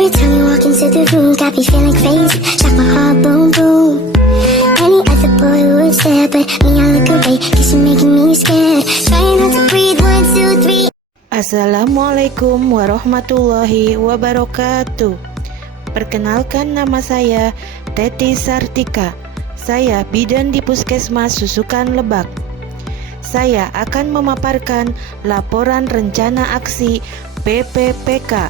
Every time you walk into the room, got me feeling crazy. Shock my heart, boom, boom. Any other boy would stare, but me, I look away, cause you're making me scared. Trying not to breathe, 1, 2, 3. Assalamualaikum warahmatullahi wabarakatuh. Perkenalkan, nama saya Teti Sartika. Saya bidan di Puskesmas Susukan Lebak. Saya akan memaparkan laporan rencana aksi PPPK,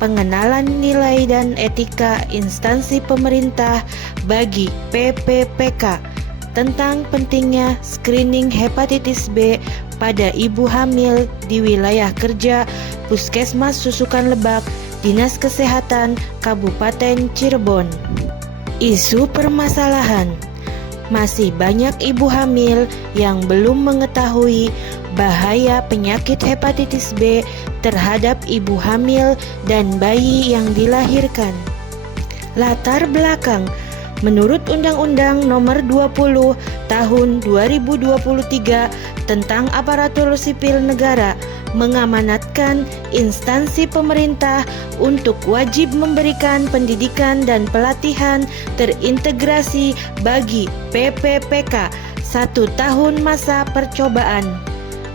pengenalan nilai dan etika instansi pemerintah bagi PPPK, tentang pentingnya screening hepatitis B pada ibu hamil di wilayah kerja Puskesmas Susukan Lebak, Dinas Kesehatan Kabupaten Cirebon. Isu permasalahan: masih banyak ibu hamil yang belum mengetahui bahaya penyakit hepatitis B terhadap ibu hamil dan bayi yang dilahirkan. Latar belakang: menurut Undang-Undang Nomor 20 Tahun 2023 tentang Aparatur Sipil Negara, mengamanatkan instansi pemerintah untuk wajib memberikan pendidikan dan pelatihan terintegrasi bagi PPPK 1 tahun masa percobaan.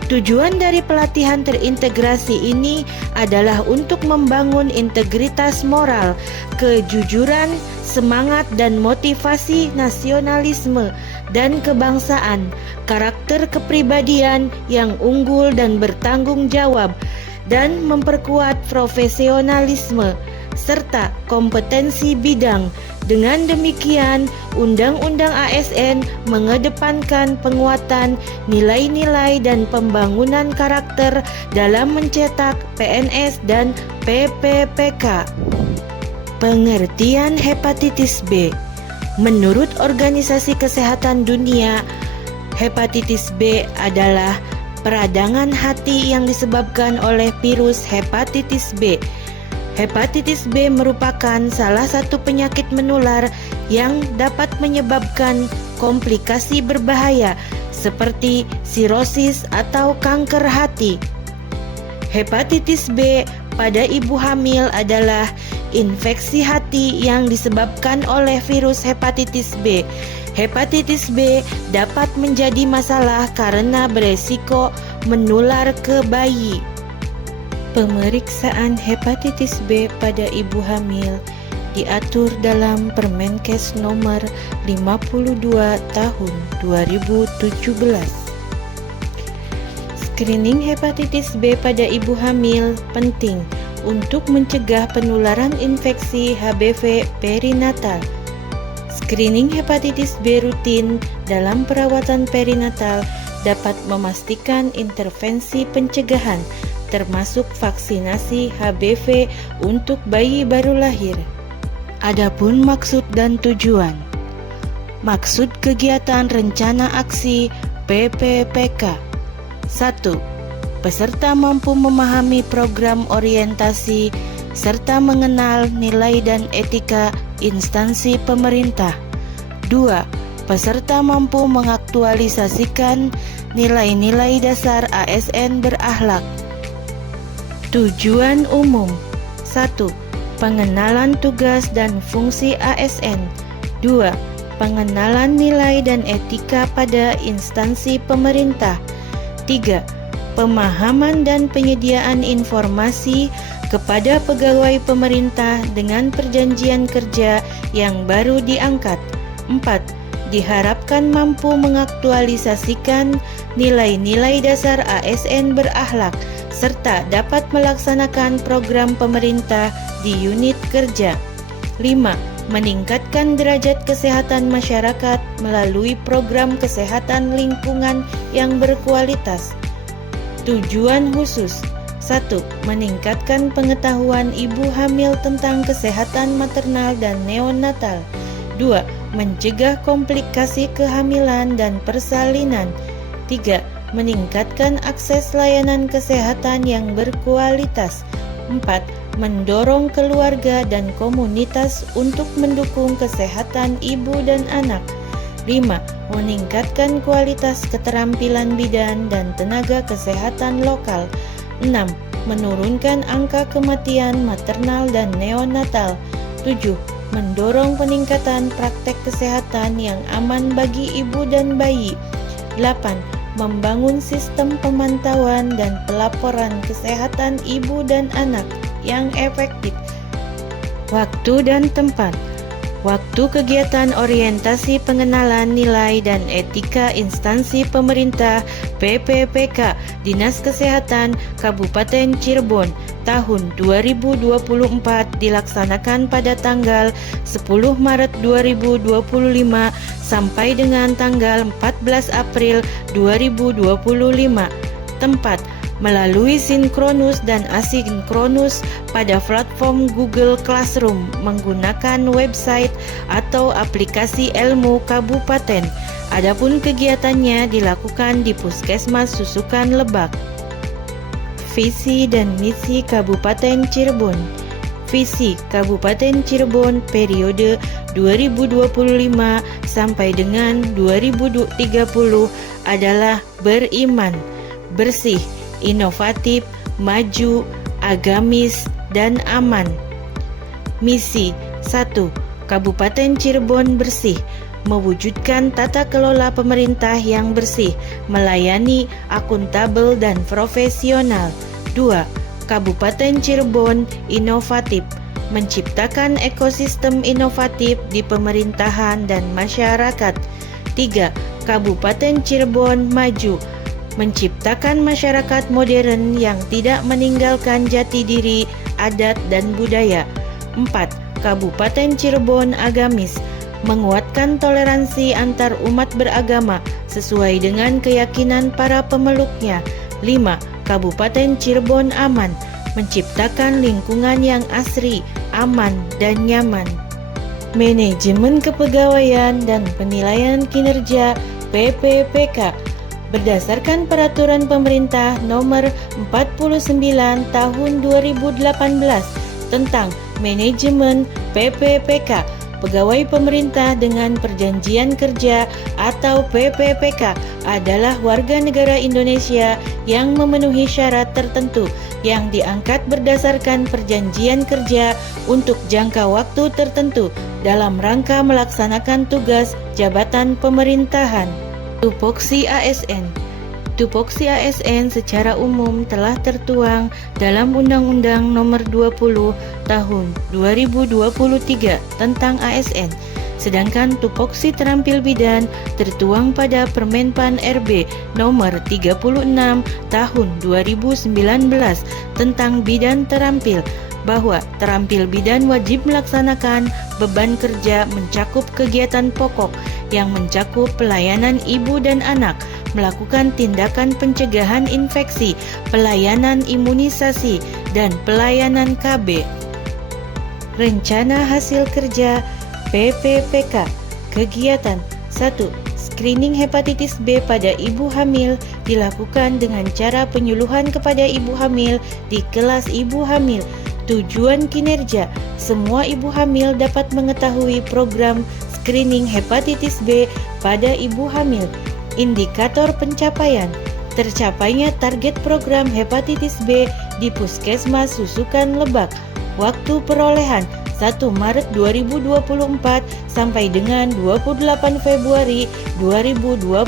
Tujuan dari pelatihan terintegrasi ini adalah untuk membangun integritas moral, kejujuran, semangat dan motivasi nasionalisme dan kebangsaan, karakter kepribadian yang unggul dan bertanggung jawab, dan memperkuat profesionalisme serta kompetensi bidang. Dengan demikian, Undang-Undang ASN mengedepankan penguatan nilai-nilai dan pembangunan karakter dalam mencetak PNS dan PPPK. Pengertian hepatitis B. Menurut Organisasi Kesehatan Dunia, hepatitis B adalah peradangan hati yang disebabkan oleh virus hepatitis B. Hepatitis B merupakan salah satu penyakit menular yang dapat menyebabkan komplikasi berbahaya seperti sirosis atau kanker hati. Hepatitis B pada ibu hamil adalah infeksi hati yang disebabkan oleh virus hepatitis B. Hepatitis B dapat menjadi masalah karena beresiko menular ke bayi. Pemeriksaan hepatitis B pada ibu hamil diatur dalam Permenkes nomor 52 tahun 2017. Screening hepatitis B pada ibu hamil penting untuk mencegah penularan infeksi HBV perinatal. Screening hepatitis B rutin dalam perawatan perinatal dapat memastikan intervensi pencegahan, termasuk vaksinasi HBV untuk bayi baru lahir. Adapun maksud dan tujuan. Maksud kegiatan rencana aksi PPPK: 1. Peserta mampu memahami program orientasi serta mengenal nilai dan etika instansi pemerintah. 2. Peserta mampu mengaktualisasikan nilai-nilai dasar ASN berakhlak. Tujuan umum: 1. Pengenalan tugas dan fungsi ASN. 2. Pengenalan nilai dan etika pada instansi pemerintah. 3. Pemahaman dan penyediaan informasi kepada pegawai pemerintah dengan perjanjian kerja yang baru diangkat. 4. Diharapkan mampu mengaktualisasikan nilai-nilai dasar ASN berakhlak serta dapat melaksanakan program pemerintah di unit kerja. 5. Meningkatkan derajat kesehatan masyarakat melalui program kesehatan lingkungan yang berkualitas. Tujuan khusus: 1. Meningkatkan pengetahuan ibu hamil tentang kesehatan maternal dan neonatal. 2. Mencegah komplikasi kehamilan dan persalinan. 3. Meningkatkan akses layanan kesehatan yang berkualitas. 4. Mendorong keluarga dan komunitas untuk mendukung kesehatan ibu dan anak. 5. Meningkatkan kualitas keterampilan bidan dan tenaga kesehatan lokal. 6. menurunkan angka kematian maternal dan neonatal. 7. Mendorong peningkatan praktek kesehatan yang aman bagi ibu dan bayi. 8. Membangun sistem pemantauan dan pelaporan kesehatan ibu dan anak yang efektif. Waktu dan tempat. Waktu kegiatan orientasi pengenalan nilai dan etika instansi pemerintah PPPK Dinas Kesehatan Kabupaten Cirebon tahun 2024 dilaksanakan pada tanggal 10 Maret 2025 sampai dengan tanggal 14 April 2025. Tempat melalui sinkronus dan asinkronus pada platform Google Classroom menggunakan website atau aplikasi ilmu kabupaten. Adapun kegiatannya dilakukan di Puskesmas Susukan Lebak. Visi dan misi Kabupaten Cirebon. Visi Kabupaten Cirebon periode 2025 sampai dengan 2030 adalah beriman, bersih, inovatif, maju, agamis, dan aman. Misi 1. Kabupaten Cirebon bersih, mewujudkan tata kelola pemerintah yang bersih, melayani, akuntabel, dan profesional. 2. Kabupaten Cirebon inovatif, menciptakan ekosistem inovatif di pemerintahan dan masyarakat. 3. Kabupaten Cirebon maju, menciptakan masyarakat modern yang tidak meninggalkan jati diri, adat, dan budaya. 4. Kabupaten Cirebon agamis, menguatkan toleransi antar umat beragama sesuai dengan keyakinan para pemeluknya. 5. Kabupaten Cirebon aman, menciptakan lingkungan yang asri, aman, dan nyaman. Manajemen Kepegawaian dan Penilaian Kinerja PPPK berdasarkan Peraturan Pemerintah Nomor 49 Tahun 2018 tentang Manajemen PPPK, pegawai pemerintah dengan perjanjian kerja atau PPPK adalah warga negara Indonesia yang memenuhi syarat tertentu yang diangkat berdasarkan perjanjian kerja untuk jangka waktu tertentu dalam rangka melaksanakan tugas jabatan pemerintahan. Tupoksi ASN. Tupoksi ASN secara umum telah tertuang dalam Undang-Undang Nomor 20 Tahun 2023 tentang ASN. Sedangkan tupoksi terampil bidan tertuang pada Permenpan RB Nomor 36 Tahun 2019 tentang bidan terampil, bahwa terampil bidan wajib melaksanakan beban kerja mencakup kegiatan pokok yang mencakup pelayanan ibu dan anak, melakukan tindakan pencegahan infeksi, pelayanan imunisasi, dan pelayanan KB. Rencana hasil kerja PPPK. Kegiatan 1. Screening hepatitis B pada ibu hamil dilakukan dengan cara penyuluhan kepada ibu hamil di kelas ibu hamil. Tujuan kinerja, semua ibu hamil dapat mengetahui program screening hepatitis B pada ibu hamil. Indikator pencapaian, tercapainya target program hepatitis B di Puskesmas Susukan Lebak. Waktu perolehan 1 Maret 2024 sampai dengan 28 Februari 2029.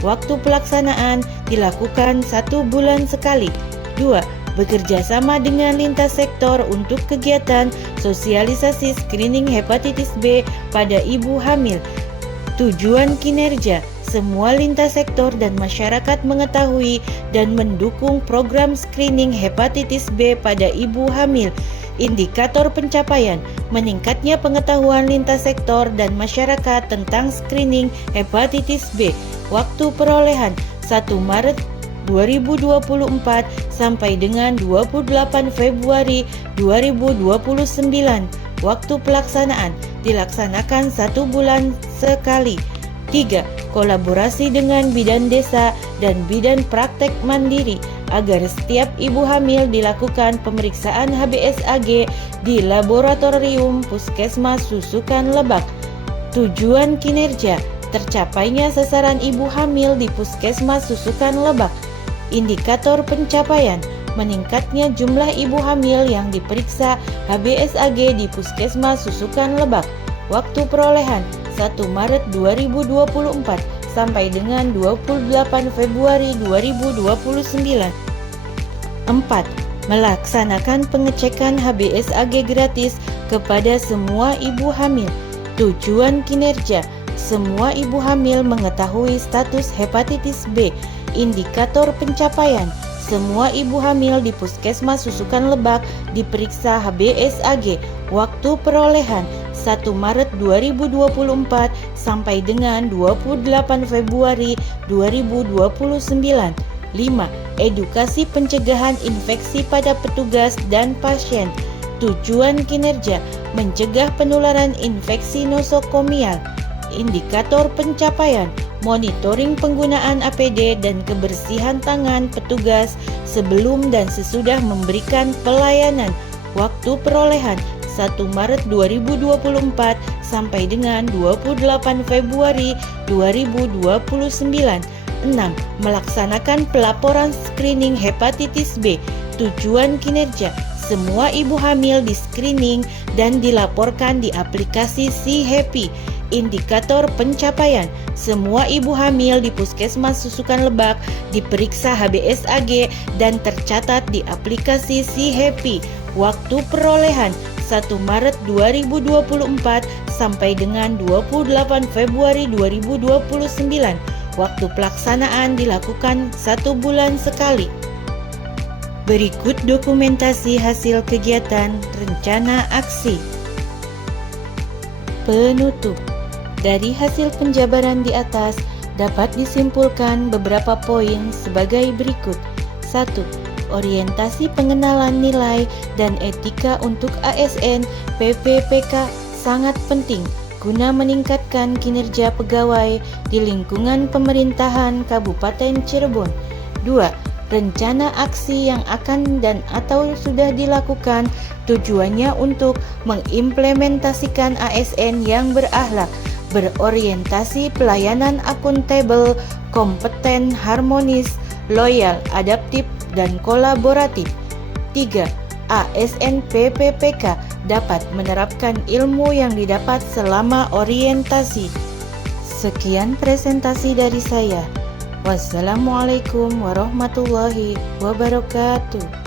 Waktu pelaksanaan dilakukan 1 bulan sekali. 2. Bekerja sama dengan lintas sektor untuk kegiatan sosialisasi screening hepatitis B pada ibu hamil. Tujuan kinerja, semua lintas sektor dan masyarakat mengetahui dan mendukung program screening hepatitis B pada ibu hamil. Indikator pencapaian, meningkatnya pengetahuan lintas sektor dan masyarakat tentang screening hepatitis B. Waktu perolehan 1 Maret 2024 sampai dengan 28 Februari 2029. Waktu pelaksanaan dilaksanakan 1 bulan sekali. 3. Kolaborasi dengan bidan desa dan bidan praktek mandiri agar setiap ibu hamil dilakukan pemeriksaan HBsAg di laboratorium Puskesmas Susukan Lebak. Tujuan kinerja, tercapainya sasaran ibu hamil di Puskesmas Susukan Lebak. Indikator pencapaian, meningkatnya jumlah ibu hamil yang diperiksa HBsAg di Puskesmas Susukan Lebak. Waktu perolehan 1 Maret 2024 sampai dengan 28 Februari 2029. 4. Melaksanakan pengecekan HBsAg gratis kepada semua ibu hamil. Tujuan kinerja: semua ibu hamil mengetahui status hepatitis B. Indikator pencapaian: semua ibu hamil di Puskesmas Susukan Lebak diperiksa HBsAg. Waktu perolehan 1 Maret 2024 sampai dengan 28 Februari 2029. 5. Edukasi pencegahan infeksi pada petugas dan pasien. Tujuan kinerja: mencegah penularan infeksi nosokomial. Indikator pencapaian: monitoring penggunaan APD dan kebersihan tangan petugas sebelum dan sesudah memberikan pelayanan. Waktu perolehan 1 Maret 2024 sampai dengan 28 Februari 2029. 6. Melaksanakan pelaporan screening hepatitis B. Tujuan kinerja: semua ibu hamil di screening dan dilaporkan di aplikasi Si Happy. Indikator pencapaian: semua ibu hamil di Puskesmas Susukan Lebak diperiksa HBsAg dan tercatat di aplikasi Si Happy. Waktu perolehan 1 Maret 2024 sampai dengan 28 Februari 2029. Waktu pelaksanaan dilakukan 1 bulan sekali. Berikut dokumentasi hasil kegiatan rencana aksi. Penutup. Dari hasil penjabaran di atas dapat disimpulkan beberapa poin sebagai berikut. 1. Orientasi pengenalan nilai dan etika untuk ASN PPPK sangat penting guna meningkatkan kinerja pegawai di lingkungan pemerintahan Kabupaten Cirebon. 2. Rencana aksi yang akan dan atau sudah dilakukan tujuannya untuk mengimplementasikan ASN yang berakhlak, berorientasi pelayanan akuntabel, kompeten, harmonis, loyal, adaptif, dan kolaboratif. 3. ASN PPPK dapat menerapkan ilmu yang didapat selama orientasi. Sekian presentasi dari saya. Wassalamualaikum warahmatullahi wabarakatuh.